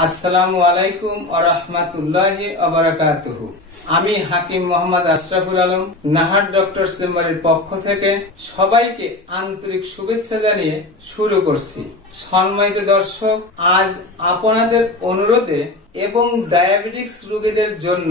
আসসালামু আলাইকুম আরহামাতুল্লাহি আবরাকাত আমি হাকিম মোহাম্মদ আশরাফুল আলম, নাহার ডক্টর চেম্বারের পক্ষ থেকে সবাইকে আন্তরিক শুভেচ্ছা জানিয়ে শুরু করছি। সম্মানিত দর্শক, আজ আপনাদের অনুরোধে এবং ডায়াবেটিক্স রোগীদের জন্য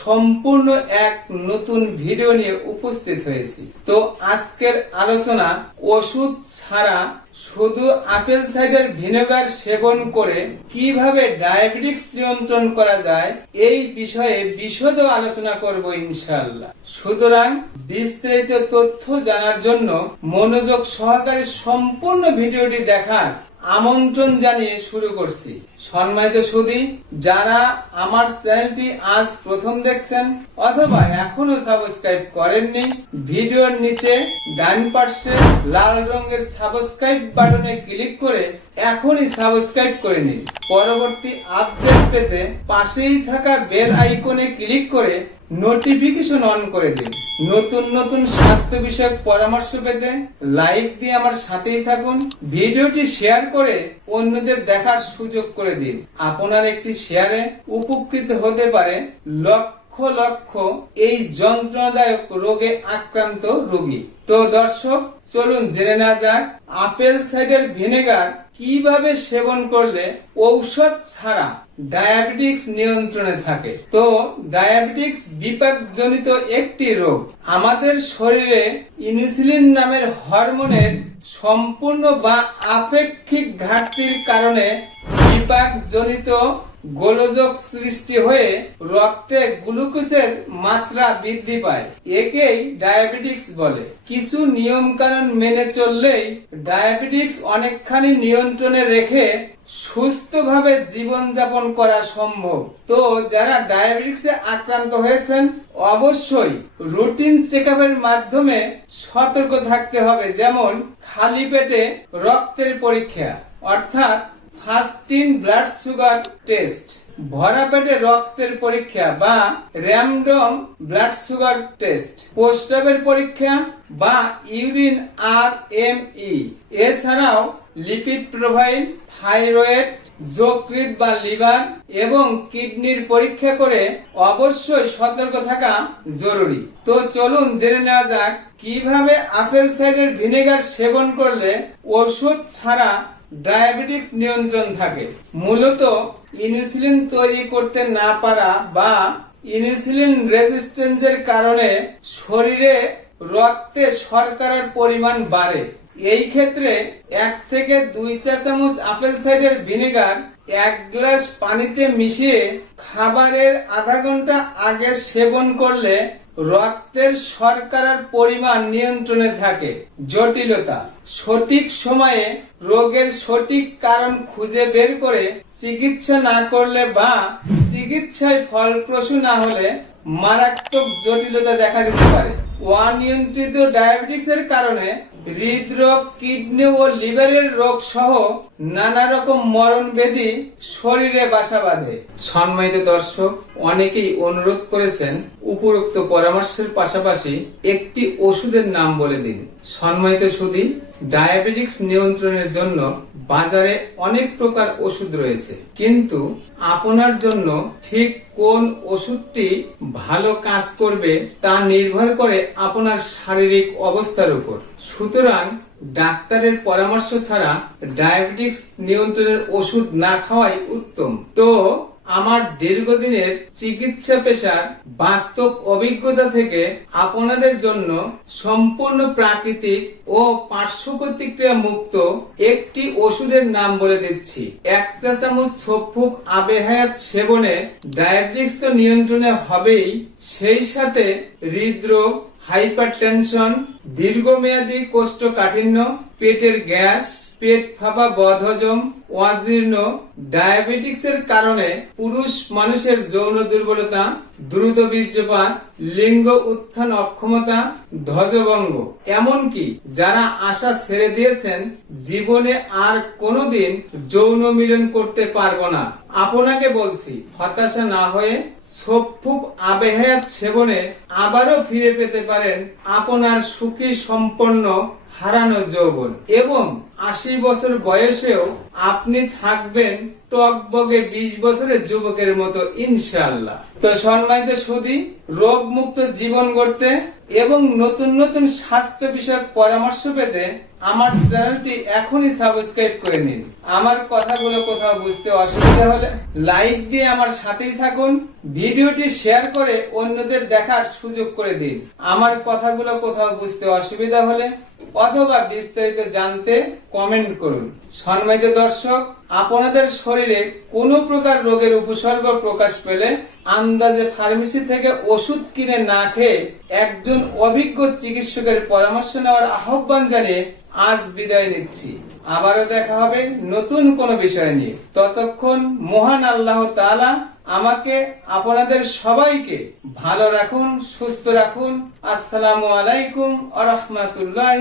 সম্পূর্ণ এক নতুন ভিডিও নিয়ে উপস্থিত হয়েছি। তো আজকের আলোচনা, ওষুধ ছাড়া শুধু আপেল সাইডার ভিনেগার সেবন করে কীভাবে ডায়াবেটিক্স নিয়ন্ত্রণ করা যায়, এই বিষয়ে বিশদ আলোচনা করব ইনশাল্লাহ সুতরাং বিস্তারিত তথ্য জানার জন্য মনোযোগ সহকারে সম্পূর্ণ ভিডিওটি দেখার আমন্ত্রণ জানিয়ে শুরু করছি। সম্মানিত সুদী যারা আমার চ্যানেলটি আজ প্রথম দেখছেন অথবা এখনও সাবস্ক্রাইব করেননি, ভিডিওর নিচে ডান পার্শ্বে লাল রঙের সাবস্ক্রাইব বাটনে ক্লিক করে এখনই সাবস্ক্রাইব করে নিন। পরবর্তী আপডেট পেতে পাশেই থাকা বেল আইকনে ক্লিক করে নোটিফিকেশন অন করে দিন। নতুন নতুন স্বাস্থ্য বিষয়ক পরামর্শ পেতে লাইক দিয়ে আমার সাথেই থাকুন। ভিডিওটি শেয়ার করে অন্যদের দেখার সুযোগ করে দিন। আপনার একটি শেয়ারে উপকৃত হতে পারে লক্ষ লক্ষ এই যন্ত্রণাদায়ক রোগে আক্রান্ত রোগী। তো দর্শক, চলুন জেনে না যাক, আপেল সাইডের ভিনেগার কীভাবে সেবন করলে ঔষধ ছাড়া ডায়াবেটিক্স নিয়ন্ত্রণে থাকে? তো ডায়াবেটিক্স বিপাকজনিত একটি রোগ। আমাদের শরীরে ইনসুলিন নামের হরমোনের সম্পূর্ণ বা আপেক্ষিক ঘাটতির কারণে বিপাকজনিত গোলযোগ সৃষ্টি হয়ে রক্তে গ্লুকোজের মাত্রা বৃদ্ধি পায়। একেই ডায়াবেটিক্স বলে। কিছু নিয়ম কানুন মেনে চললেই ডায়াবেটিক্স অনেকখানি নিয়ন্ত্রণে রেখে সুস্থভাবে জীবনযাপন করা সম্ভব। তো যারা ডায়াবেটিক্সে আক্রান্ত হয়েছেন, অবশ্যই রুটিন চেক মাধ্যমে সতর্ক থাকতে হবে, যেমন খালি পেটে রক্তের পরীক্ষা। অর্থাৎ ফাস্টিং ব্লাড সুগার টেস্ট, ভরা পেটে রক্তের পরীক্ষা বা র্যামডম ব্লাড সুগার টেস্ট, প্রস্রাবের পরীক্ষা বা ইউরিন আর এম ই এছাড়াও লিপিড প্রোফাইল, থাইরয়েড যকৃত বা লিভার এবং কিডনির পরীক্ষা করে অবশ্যই সতর্ক থাকা জরুরি। তো চলুন জেনে নেওয়া যাক, কীভাবে আপেল সাইডের ভিনেগার সেবন করলে ওষুধ ছাড়া ডায়াবেটিক্স নিয়ন্ত্রণ থাকে। মূলত ইনসুলিন তৈরি করতে না পারা বা ইনসুলিন রেজিস্ট্যান্সের কারণে শরীরে রক্তে শর্করার পরিমাণ বাড়ে। এই ক্ষেত্রে এক থেকে দুই চা চামচ আপেল সাইডার ভিনেগার, এক গ্লাস পানিতে মিশিয়ে খাবারের আধা ঘণ্টা আগে সেবন করলে রক্তের শর্করার পরিমাণ নিয়ন্ত্রণে থাকে। জটিলতা। সঠিক সময়ে রোগের সঠিক কারণ খুঁজে বের করে চিকিৎসা না করলে বা চিকিৎসায় ফলপ্রসূ না হলে মারাত্মক জটিলতা দেখা দিতে পারে। অনিয়ন্ত্রিত ডায়াবেটিক্স এর কারণে হৃদরোগ, কিডনি ও লিভারের রোগ সহ নানা রকম মরণ ব্যাধি শরীরে বাসা বাঁধে। সম্মানিত দর্শক, অনেকেই অনুরোধ করেছেন উপরোক্ত পরামর্শের পাশাপাশি একটি ওষুধের নাম বলে দিন। সম্মানিত সুদী, ডায়াবেটিক্স নিয়ন্ত্রণের জন্য বাজারে অনেক প্রকার ওষুধ রয়েছে। কিন্তু আপনার জন্য ঠিক কোন ওষুধটি ভালো কাজ করবে তা নির্ভর করে আপনার শারীরিক অবস্থার উপর। সুতরাং ডাক্তারের পরামর্শ ছাড়া ডায়াবেটিক্স নিয়ন্ত্রণের ওষুধ না খাওয়াই উত্তম। তো আমার দীর্ঘদিনের চিকিৎসা পেশার বাস্তব অভিজ্ঞতা থেকে আপনাদের জন্য সম্পূর্ণ প্রাকৃতিক ও পার্শ্ব প্রতিক্রিয়া মুক্ত একটি ওষুধের নাম বলে দিচ্ছি। এক চা চামচ সফুক আবেহায়াত সেবনে ডায়াবেটিস তো নিয়ন্ত্রণে হবেই, সেই সাথে হৃদরোগ, হাইপারটেনশন, দীর্ঘমেয়াদী কোষ্ঠকাঠিন্য, পেটের গ্যাস পেট ফাঁপা বদহজম, অজীর্ণ ডায়াবেটিক্স এর কারণে পুরুষ মানুষের যৌন দুর্বলতা, দ্রুত বীর্যপাত, লিঙ্গ উত্থান অক্ষমতা, ধ্বজভঙ্গ। এমনকি যারা আশা ছেড়ে দিয়েছেন, জীবনে আর কোনোদিন যৌন মিলন করতে পারব না। আপনাকে বলছি, হতাশা না হয়ে সফুক আবেহায়াত সেবনে আবারও ফিরে পেতে পারেন আপনার সুখী সম্পন্ন হারানো যৌবন। এবং আশি বছর বয়সেও আপনি থাকবেন টকবগে বিশ বছরের যুবকের মতো ইনশাল্লাহ তো সম্মানিত সুদী রোগ মুক্ত জীবন গড়তে এবং নতুন নতুন স্বাস্থ্য বিষয়ক পরামর্শ পেতে আমার চ্যানেলটি এখনই সাবস্ক্রাইব করে নিন। আমার কথাগুলো কোথাও বুঝতে অসুবিধা হলে লাইক দিয়ে আমার সাথেই থাকুন, ভিডিওটি শেয়ার করে অন্যদের দেখার সুযোগ করে দিন। আমার কথাগুলো কোথাও বুঝতে অসুবিধা হলে অথবা বিস্তারিত জানতে কমেন্ট করুন। সম্মানিত দর্শক আপনাদের শরীরে কোনো প্রকার রোগের উপসর্গ প্রকাশ পেলে আন্দাজে ফার্মেসি থেকে ওষুধ কিনে না খেয়ে একজন অভিজ্ঞ চিকিৎসকের পরামর্শ নেওয়ার আহ্বান জানিয়ে আজ বিদায় নিচ্ছি। আবারও দেখা হবে নতুন কোনো বিষয় নিয়ে। ততক্ষণ মহান আল্লাহ তাআলা আমাকে, আপনাদের সবাইকে ভালো রাখুন, সুস্থ রাখুন। আসসালামু আলাইকুম আ রহমতুল্লাহ